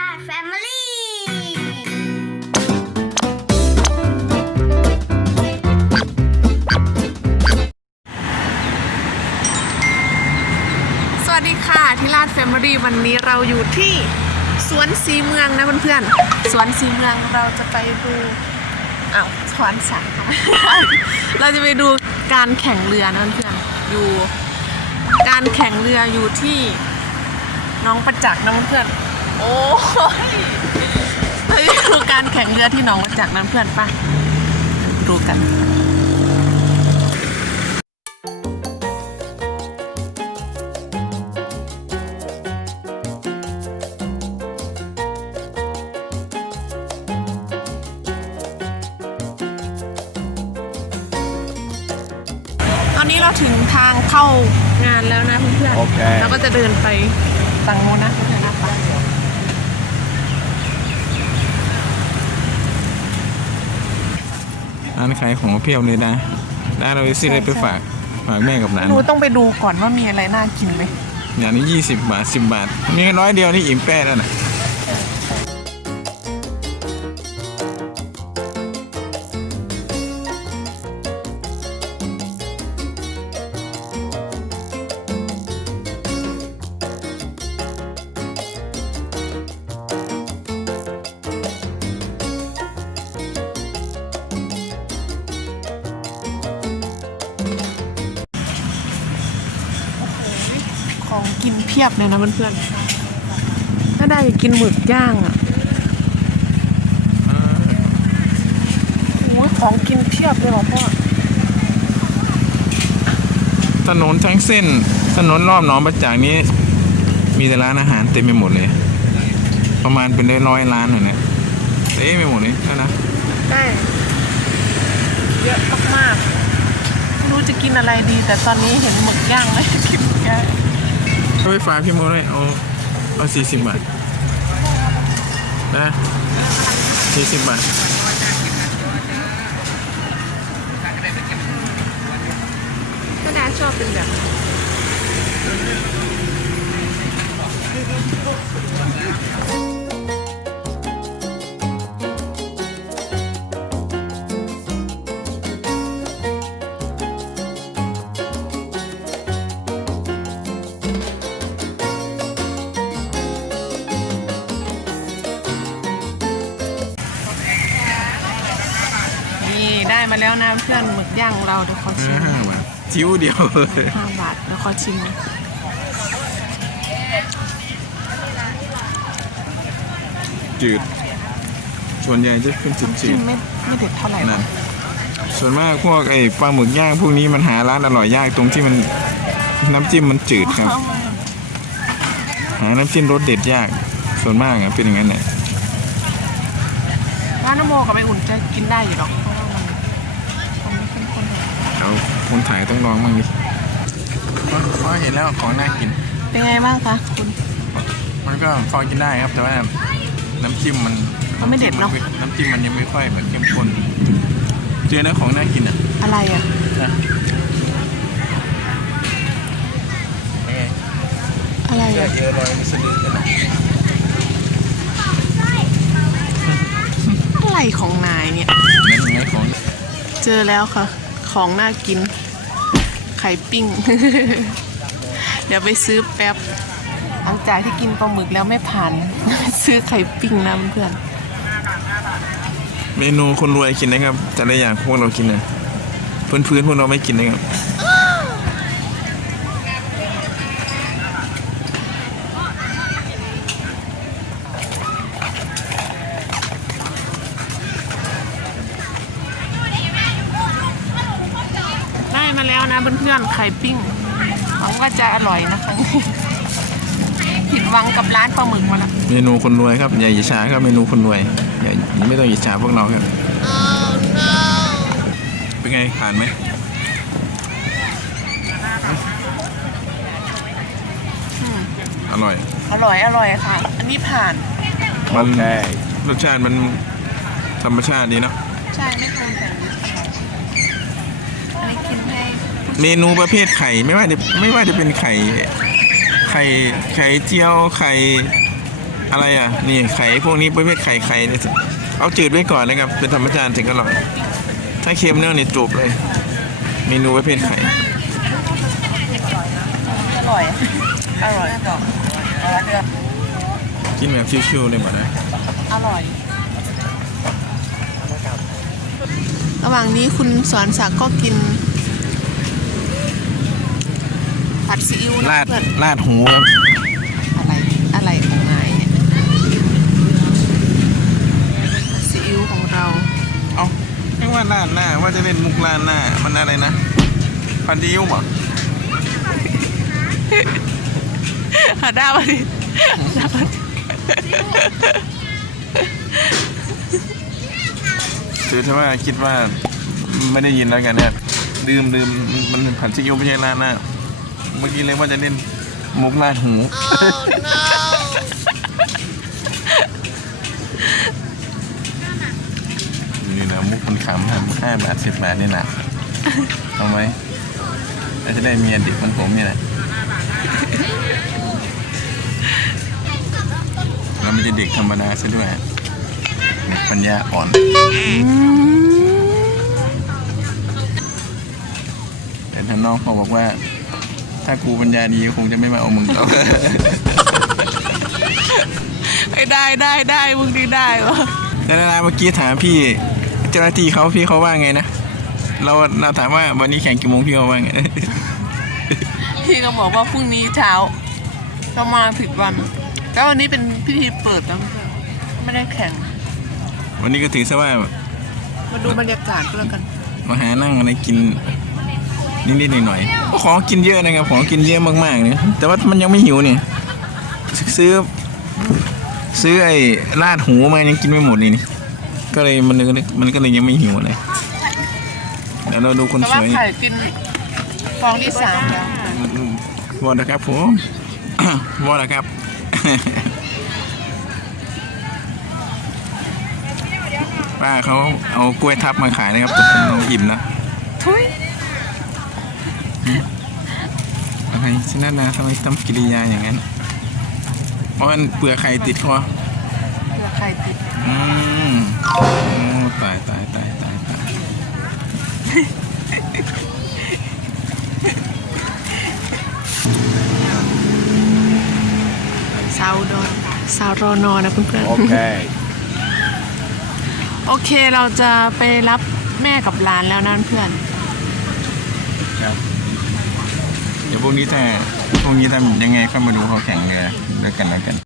ลาแฟมิลี่ สวัสดีค่ะที่ลาดแฟมิลี่วันนี้เราอยู่ที่สวนสีเมืองนะเพื่อนๆ สวนสีเมืองเราจะไปดูอ้าวสวนสัตว์ เราจะไปดูการแข่งเรือนะเพื่อนๆอยู่การแข่งเรืออยู่ที่น้องประจักษ์นะเพื่อนๆ โอ้ยเราจะดูการแข่งเรือที่หน้องประจักษ์นะเพื่อนๆไป่ะดูกันตอนนี้เราถึงทางเข้างานแล้วนะเพื่อนๆโอเคเราก็จะเดินไปตังโน้นนะเพื่อนๆนะคะ ร้าน ขายของเพียบเลยนะได้เราไปซื้ออะไรไปฝากฝากแม่กับหลานหนูต้องไปดูก่อนว่ามีอะไรน่ากินไหมอย่างนี้ยี่สิบบาทสิบบาท มีแค่น้อยเดียวนี่อิ่มแป้แล้วนะ เพียบเลยนะเพื่อนๆถ้าได้กินหมึกย่างอะโอ้ยของกินเพียบเลยบอกพ่อถนนทั้งเส้น ถนนรอบหนองประจักษ์นี้ มีแต่ร้านอาหารเต็มไปหมดเลย ประมาณเป็นร้อยๆร้านเลยนะเต็มไปหมดเลยนะนะได้เยอะมากๆไม่รู้จะกินอะไรดี แต่ตอนนี้เห็นหมึกย่างเลยกินหมึกย่างเอา ไปฝากพี่โมด้วยเอาเอาสี่สิบบาทนะสี่สิบบาทก็ดาชอบเป็นแบบ ได้มาแล้วนะเพื่อนหมึกย่างเราเดี๋ยวขอชิมห้าบาทจิ้วเดียวเลยห้าบาทเดี๋ยวขอชิมนะจืด ส่วนใหญ่จะเป็นจืดจืชิดมไม่ไม่เด็ดเท่าไหร่นั่นส่วนมากพวกไอ้ปลาหมึกย่างพวกนี้มันหาร้านอร่อยยากตรงที่มันน้ำจิ้มมันจืดครับ หาน้ำจิ้มรสเด็ดยาก ส่วนมากอะเป็นอย่างนั้นแหละร้านนโมกับไปอุ่นจะกินได้อยู่หรอกเพราะว่ามันมันไม่เข้ม ข้นเลยเอาคนถ่ายต้องลองบ้างดิพอเห็นแล้วของน่ากิน เป็นไงบ้างคะคุณ มันก็พอกินได้ครับ แต่ว่าน้ำจิ้มมันมันไม่เด็ดเนอะน้ำจิ้มมันยังไม่ค่อยแบบเข้มข้นเจอเนื้อของน่ากินอะ อะไรอะนะอะไรเยอะอะเยอะลอยมันสะดุดกันนะอะไรของนายเนี่ยนั่นไงของเจอแล้วค่ะ ของน่ากิน ไข่ปิ้ง เดี๋ยวไปซื้อแป๊บหลังจากที่กินปลาหมึกแล้วไม่ผ่าน ซื้อไข่ปิ้งนะเพื่อน เมนูคนรวยกินนะครับ แต่ละอย่างพวกเรากินนะพื้นพื้นๆพวกเราไม่กินนะครับ เพื่อนๆไข่ปิ้งหวังว่าจะอร่อยนะคะผิดหวังกับร้านปลาหมึกมาละเมนูคนรวยครับอย่าอิจฉาครับเมนูคนรวยอย่าไม่ต้องอิจฉาพวกเราครับ เป็นไงผ่านไหมอร่อย อร่อยอร่อยค่ะ อันนี้ผ่านมันรสชาติมันธรรมชาติดีเนาะใช่ไม่ปรุงแต่งอันนี้กินให้ เมนูประเภทไข่ไม่ว่าจะไม่ว่าจะเป็นไข่ ไข่ไข่เจียวไข่อะไรอะ นี่ไข่พวกนี้ประเภทไข่ไข่เนี่ยเอาจืดไว้ก่อนนะครับ เป็นธรรมชาติถึงอร่อย ถ้าเค็มเนี่ยนี่จบเลย เมนูประเภทไข่อร่อยอร่อยต่อกินแบบชิวๆเลยหมดนะอร่อยระหว่างนี้คุณสอนศักดิ์ก็กิน ผัดซีอิ๊วนะลาดเพื่อนลาดหูครับอะไรอะไรของนายเนี่ยผัดซีอิ๊วของเราเอาไม่ว่าลาดหน้าว่าจะเล่นมุกลาดหน้ามันอะไรนะพันดิ้วเหรอหาด้ามาดิถือถ้าว่าคิดว่าไม่ได้ยินแล้วกันเนี่ยดื่มดื่มมันมันผัดซีอิ๊วไม่ใช่ลาดหน้า เมื่อกี้เลยว่าจะเล่นมุกลาดหู นี่นะมุกคนขำทำห้าบาทสิบบาทนี่แหละเอาไหมเราจะได้เมียเด็กของผมนี่แหละเราไม่ใช่เด็กธรรมดาซะด้วยเด็กปัญญาอ่อนแต่ท่านน้องเขาบอกว่า ถ้ากูปัญญาดีก็คงจะไม่มาเอามึงต่อไอ้ได้ได้ได้มึงดีได้วะแล้วนาเมื่อกี้ถามพี่เจ้าหน้าที่เขาพี่เขาว่าไงนะ เราเราถามว่าวันนี้แข่งกี่โมงพี่เขาว่าไง พี่ก็บอกว่าพรุ่งนี้เช้าเรามาผิดวัน แล้ววันนี้เป็นพิธีเปิดนะเพื่อนไม่ได้แข่ง วันนี้ก็ถือซะว่ามาดูบรรยากาศก็แล้วกัน มาหานั่งอะไรกิน นิดๆหน่อยๆก็ของกินเยอะนะครับ ของกินเยอะมากๆเนี่ยแต่ว่ามันยังไม่หิวเนี่ยซื้อ ซื้อไอ้ลาดหูมายังกินไม่หมดเลยนี่ก็เลยมันเลยมันก็เลยยังไม่หิวเลยเดี๋ยวเราดูคนแต่สว่าวยไข่กินฟองที่สามแล้ววอดนะครับผมวอดนะครับป้าเขาเอากล้วยทับมาขายนะครับแต่ผมเอาอิ่มนะทุย อะไรชินานาทำไมทำกิริยาอย่างนั้นเพราะมันเปลือกไข่ติดคอเผื่อไข่ติด อืมโอ้ตายตายตายตายตายสาวดอนสาวรอนอนะเพื่อนๆ Okay. โอเคเราจะไปรับแม่กับหลานแล้วนะเพื่อน ครับ เดี๋ยวพวกนี้ถ้าพวกนี้ทำยังไงก็มาดูเขาแข่งเลยแล้วกันแล้วกัน